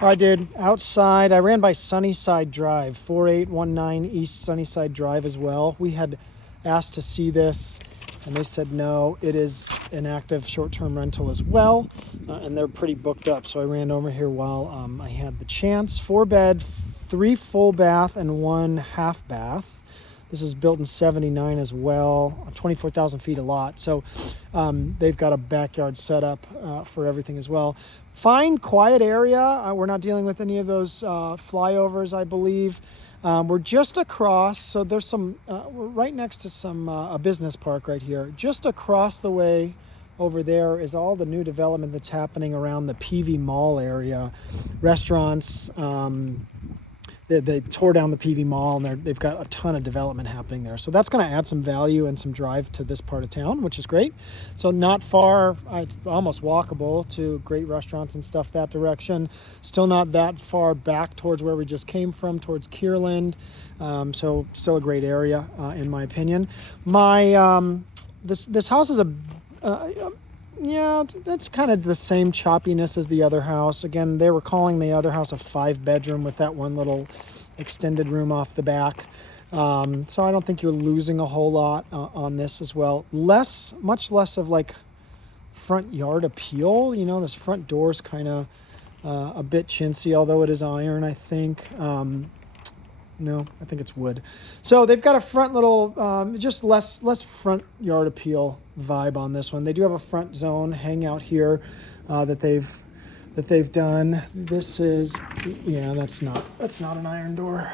All right, dude. Outside, I ran by Sunnyside Drive, 4819 East Sunnyside Drive as well. We had asked to see this, and they said no. It is an active short-term rental as well, and they're pretty booked up. So I ran over here while I had the chance. 4-bed, 3 full bath, and 1 half bath. This is built in 79 as well, 24,000 feet a lot. So they've got a backyard setup for everything as well. Fine, quiet area. We're not dealing with any of those flyovers, I believe. We're just across, so there's some, we're right next to some, a business park right here. Just across the way over there is all the new development that's happening around the PV Mall area. Restaurants, they tore down the PV Mall, and they've got a ton of development happening there. So that's going to add some value and some drive to this part of town, which is great. So not far, almost walkable to great restaurants and stuff that direction. Still not that far back towards where we just came from, towards Kierland. So still a great area, in my opinion. This house is yeah, it's kind of the same choppiness as the other house. Again, they were calling the other house a 5-bedroom with that one little extended room off the back. So I don't think you're losing a whole lot on this as well. Much less of like front yard appeal. You know, this front door's kind of a bit chintzy, although it is iron, I think. No, I think it's wood. So they've got a front little, just less front yard appeal vibe on this one. They do have a front zone hangout here that they've done. This is, yeah, that's not an iron door.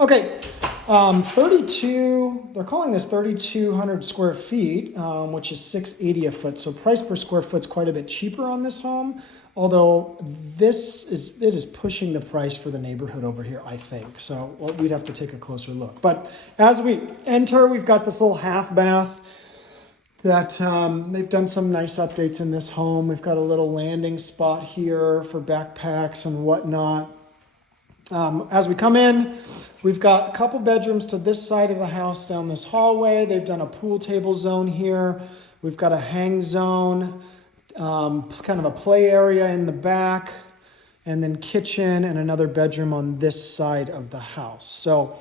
Okay, 32. They're calling this 3,200 square feet, which is $680 a foot. So price per square foot's quite a bit cheaper on this home. Although it is pushing the price for the neighborhood over here, I think. So we'd have to take a closer look. But as we enter, we've got this little half bath that they've done some nice updates in this home. We've got a little landing spot here for backpacks and whatnot. As we come in, we've got a couple bedrooms to this side of the house down this hallway. They've done a pool table zone here. We've got a hang zone. Kind of a play area in the back, and then kitchen and another bedroom on this side of the house. So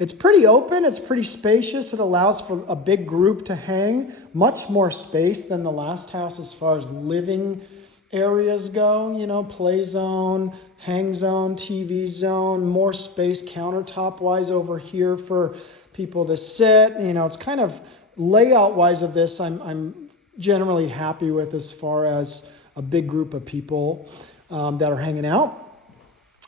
it's pretty open, it's pretty spacious. It allows for a big group to hang, much more space than the last house as far as living areas go, you know, play zone, hang zone, TV zone, more space countertop wise over here for people to sit. You know, it's kind of layout wise of this, I'm generally happy with as far as a big group of people that are hanging out.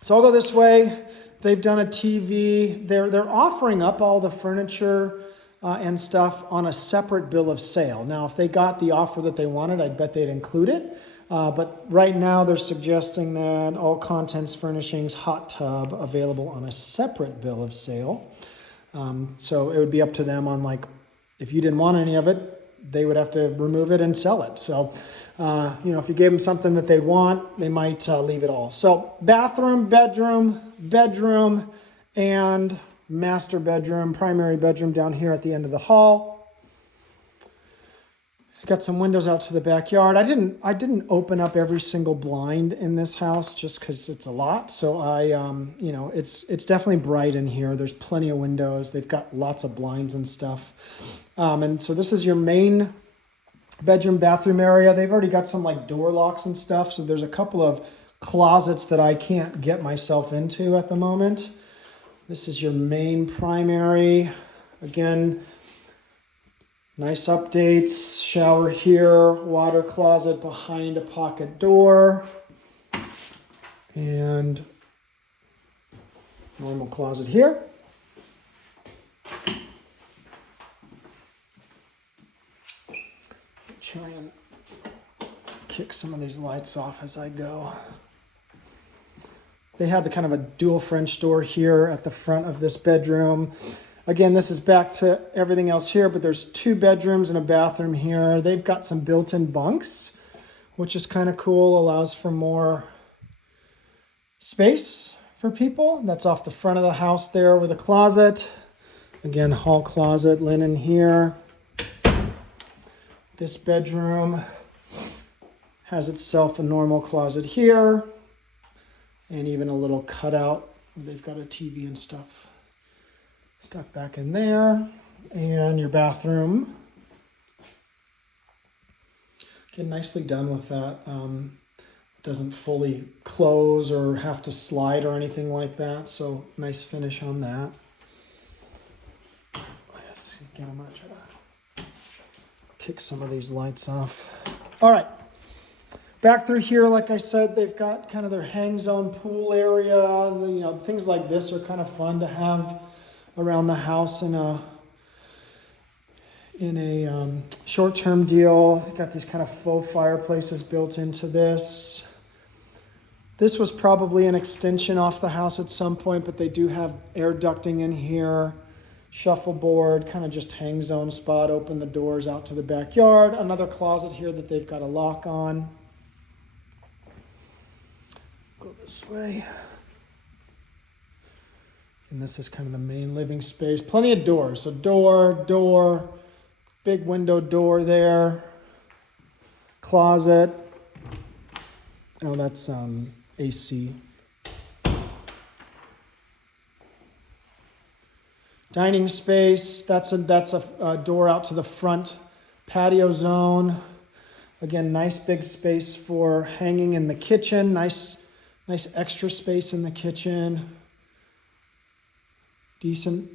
So I'll go this way. They've done a TV. They're offering up all the furniture and stuff on a separate bill of sale. Now, if they got the offer that they wanted, I'd bet they'd include it. But right now they're suggesting that all contents, furnishings, hot tub available on a separate bill of sale. So it would be up to them on, like, if you didn't want any of it, they would have to remove it and sell it. So, you know, if you gave them something that they want, they might leave it all. So bathroom, bedroom, and master bedroom, primary bedroom down here at the end of the hall. Got some windows out to the backyard. I didn't open up every single blind in this house just because it's a lot. So you know, it's definitely bright in here. There's plenty of windows. They've got lots of blinds and stuff. And so this is your main bedroom bathroom area. They've already got some like door locks and stuff. So there's a couple of closets that I can't get myself into at the moment. This is your main primary. Again, nice updates. Shower here, water closet behind a pocket door, and normal closet here. Try and kick some of these lights off as I go. They have the kind of a dual French door here at the front of this bedroom. Again, this is back to everything else here, but there's 2 bedrooms and a bathroom here. They've got some built-in bunks, which is kind of cool, allows for more space for people. That's off the front of the house there with a closet. Again, hall closet, linen here. This bedroom has itself a normal closet here. and even a little cutout. They've got a TV and stuff stuck back in there. And your bathroom. Again, nicely done with that. Doesn't fully close or have to slide or anything like that. So nice finish on that. Again, I'm going to try to kick some of these lights off. All right. Back through here, like I said, they've got kind of their hang zone pool area. You know, things like this are kind of fun to have around the house in a short-term deal. They've got these kind of faux fireplaces built into this. This was probably an extension off the house at some point, but they do have air ducting in here. Shuffleboard, kind of just hang zone spot. Open the doors out to the backyard. Another closet here that they've got a lock on. Go this way. And this is kind of the main living space. Plenty of doors. So door, big window door there. Closet. Oh, that's AC. Dining space. That's a door out to the front patio zone. Again, nice big space for hanging in the kitchen. Nice extra space in the kitchen. Decent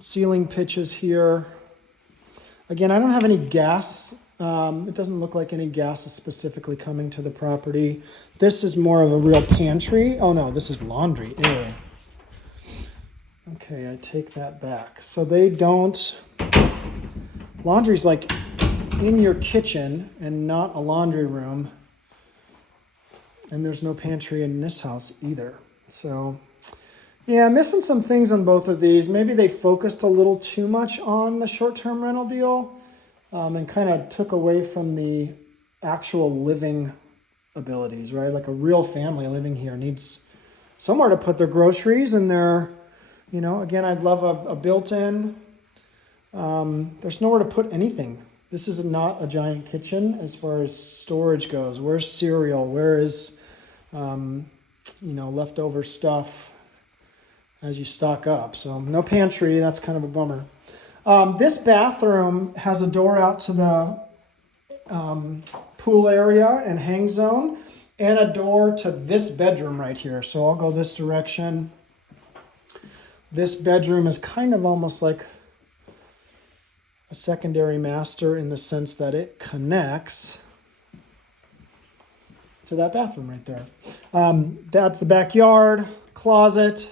ceiling pitches here. Again, I don't have any gas. It doesn't look like any gas is specifically coming to the property. This is more of a real pantry. Oh no, this is laundry. Ew. Okay, I take that back. So they don't... Laundry's like in your kitchen and not a laundry room. And there's no pantry in this house either. So, yeah, missing some things on both of these. Maybe they focused a little too much on the short-term rental deal and kind of took away from the actual living abilities, right? Like a real family living here needs somewhere to put their groceries and their, you know, again, I'd love a built-in. There's nowhere to put anything. This is not a giant kitchen as far as storage goes. Where's cereal? Where is, leftover stuff as you stock up? So no pantry. That's kind of a bummer. This bathroom has a door out to the pool area and hang zone and a door to this bedroom right here. So I'll go this direction. This bedroom is kind of almost like a secondary master in the sense that it connects to that bathroom right there. That's the backyard, closet.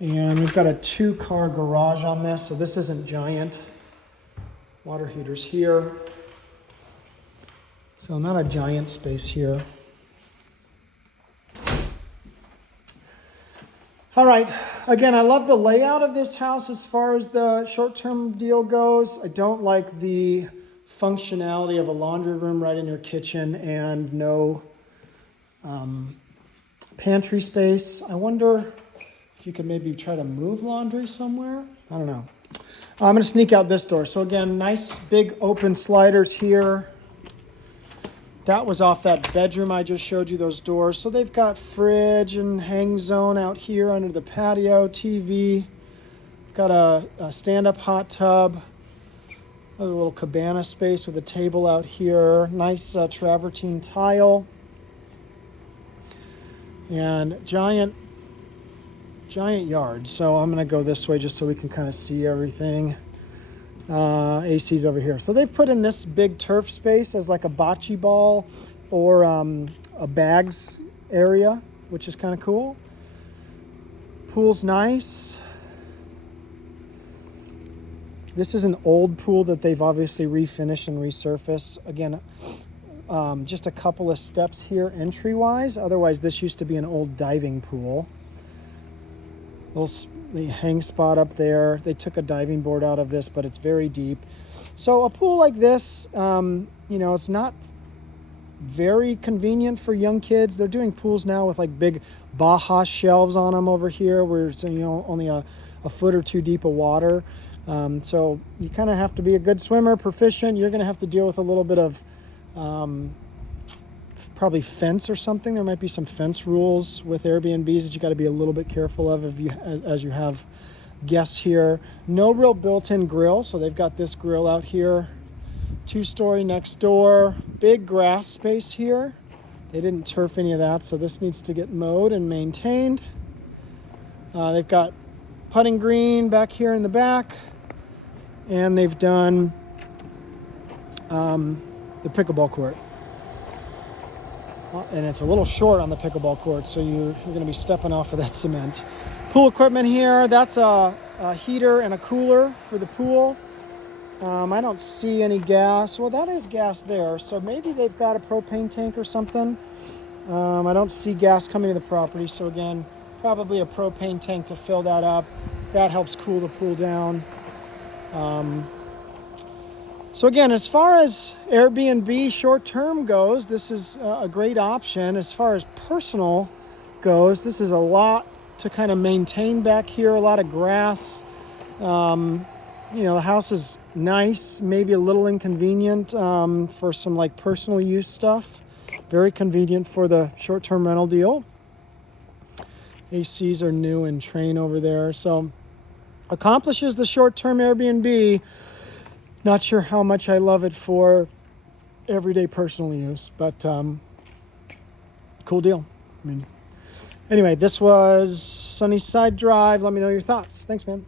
And we've got a 2-car garage on this, so this isn't giant. Water heaters here. So not a giant space here. All right, again, I love the layout of this house as far as the short-term deal goes. I don't like the functionality of a laundry room right in your kitchen and no pantry space. I wonder if you could maybe try to move laundry somewhere. I don't know. I'm gonna sneak out this door. So again, nice big open sliders here. That was off that bedroom I just showed you, those doors. So they've got fridge and hang zone out here under the patio, TV. Got a stand-up hot tub. Another little cabana space with a table out here. Nice travertine tile. And giant yard. So I'm gonna go this way just so we can kind of see everything. AC's over here. So they've put in this big turf space as like a bocce ball or a bags area, which is kind of cool. Pool's nice. This is an old pool that they've obviously refinished and resurfaced. Again, just a couple of steps here entry-wise. Otherwise, this used to be an old diving pool. The hang spot up there. They took a diving board out of this, but it's very deep. So a pool like this, it's not very convenient for young kids. They're doing pools now with like big Baja shelves on them over here where it's, only a foot or two deep of water. So you kind of have to be a good swimmer, proficient. You're going to have to deal with a little bit of probably fence or something. There might be some fence rules with Airbnbs that you got to be a little bit careful of as you have guests here. No real built-in grill, so they've got this grill out here. 2-story next door. Big grass space here. They didn't turf any of that, so this needs to get mowed and maintained. They've got putting green back here in the back, and they've done the pickleball court. And it's a little short on the pickleball court, so you're going to be stepping off of that cement. Pool equipment here. That's a heater and a cooler for the pool. I don't see any gas. Well, that is gas there, so maybe they've got a propane tank or something. I don't see gas coming to the property, so again, probably a propane tank to fill that up. That helps cool the pool down. So again, as far as Airbnb short-term goes, this is a great option. As far as personal goes, this is a lot to kind of maintain back here, a lot of grass. The house is nice, maybe a little inconvenient for some like personal use stuff. Very convenient for the short-term rental deal. ACs are new and Trane over there. So accomplishes the short-term Airbnb. Not sure how much I love it for everyday personal use, but cool deal. Anyway, this was Sunnyside Drive. Let me know your thoughts. Thanks, man.